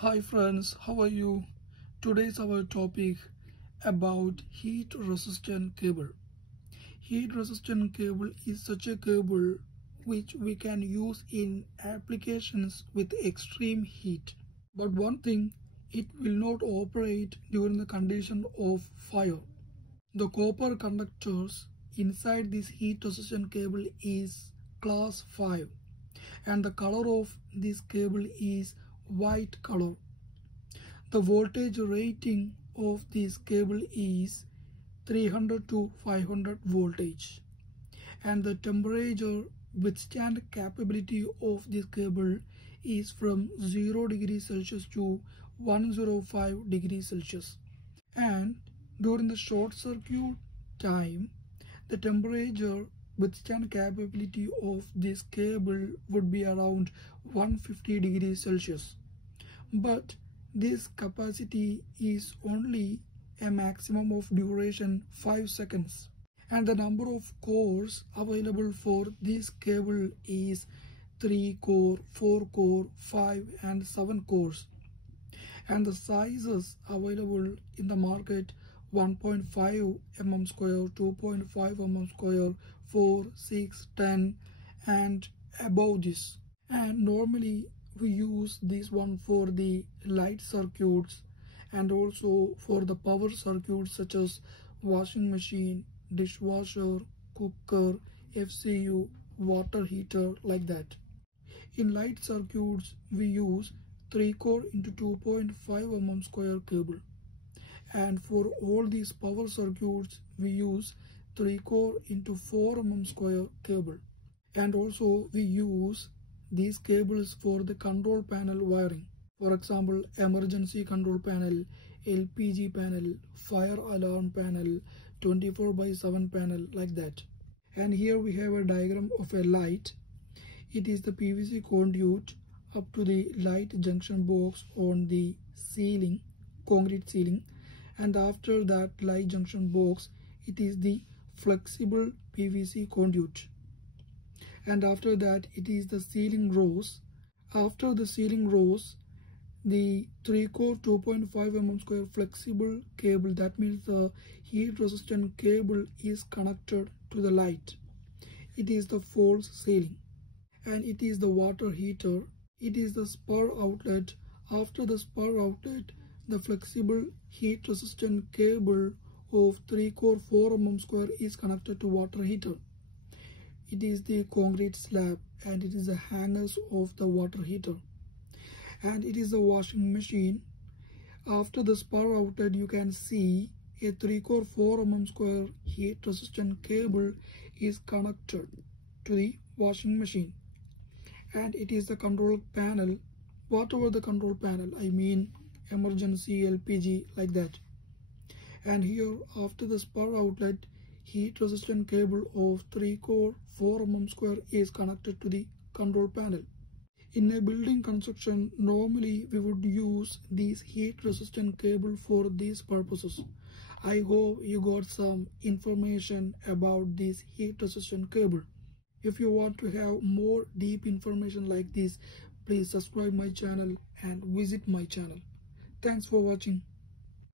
Hi friends, how are you? Today's our topic about heat resistant cable. Heat resistant cable is such a cable which we can use in applications with extreme heat. But one thing, it will not operate during the condition of fire. The copper conductors inside this heat resistant cable is class 5 and the color of this cable is white color. The voltage rating of this cable is 300 to 500 voltage and the temperature withstand capability of this cable is from 0 degrees Celsius to 105 degrees Celsius. And during the short circuit time, the temperature withstand capability of this cable would be around 150 degrees Celsius. But this capacity is only a maximum of duration 5 seconds. And the number of cores available for this cable is 3 core, 4 core, 5 and 7 cores. And the sizes available in the market 1.5 mm square, 2.5 mm square, 4, 6, 10 and above this. And normally we use this one for the light circuits and also for the power circuits such as washing machine, dishwasher, cooker, FCU, water heater, like that. In light circuits we use 3 core into 2.5 mm square cable, and for all these power circuits we use 3 core into 4 mm square cable. And also we use these cables for the control panel wiring. For example, emergency control panel, LPG panel, fire alarm panel, 24/7 panel, like that. And here we have a diagram of a light. It is the PVC conduit up to the light junction box on the ceiling, concrete ceiling, and after that light junction box it is the flexible PVC conduit. And after that it is the ceiling rose. After the ceiling rose, the 3 core 2.5 mm square flexible cable, that means the heat resistant cable, is connected to the light. It is the false ceiling, and it is the water heater. It is the spur outlet. After the spur outlet, the flexible heat resistant cable of 3 core 4 mm square is connected to water heater. It is the concrete slab and it is the hangers of the water heater. And it is the washing machine. After the spur outlet you can see a 3 core 4 mm square heat resistant cable is connected to the washing machine. And it is the control panel, whatever the control panel, I mean emergency, LPG, like that. And here after the spur outlet, heat resistant cable of 3 core 4 mm square is connected to the control panel. In a building construction, normally we would use these heat resistant cable for these purposes. I hope you got some information about this heat resistant cable. If you want to have more deep information like this, please subscribe my channel and visit my channel. Thanks for watching.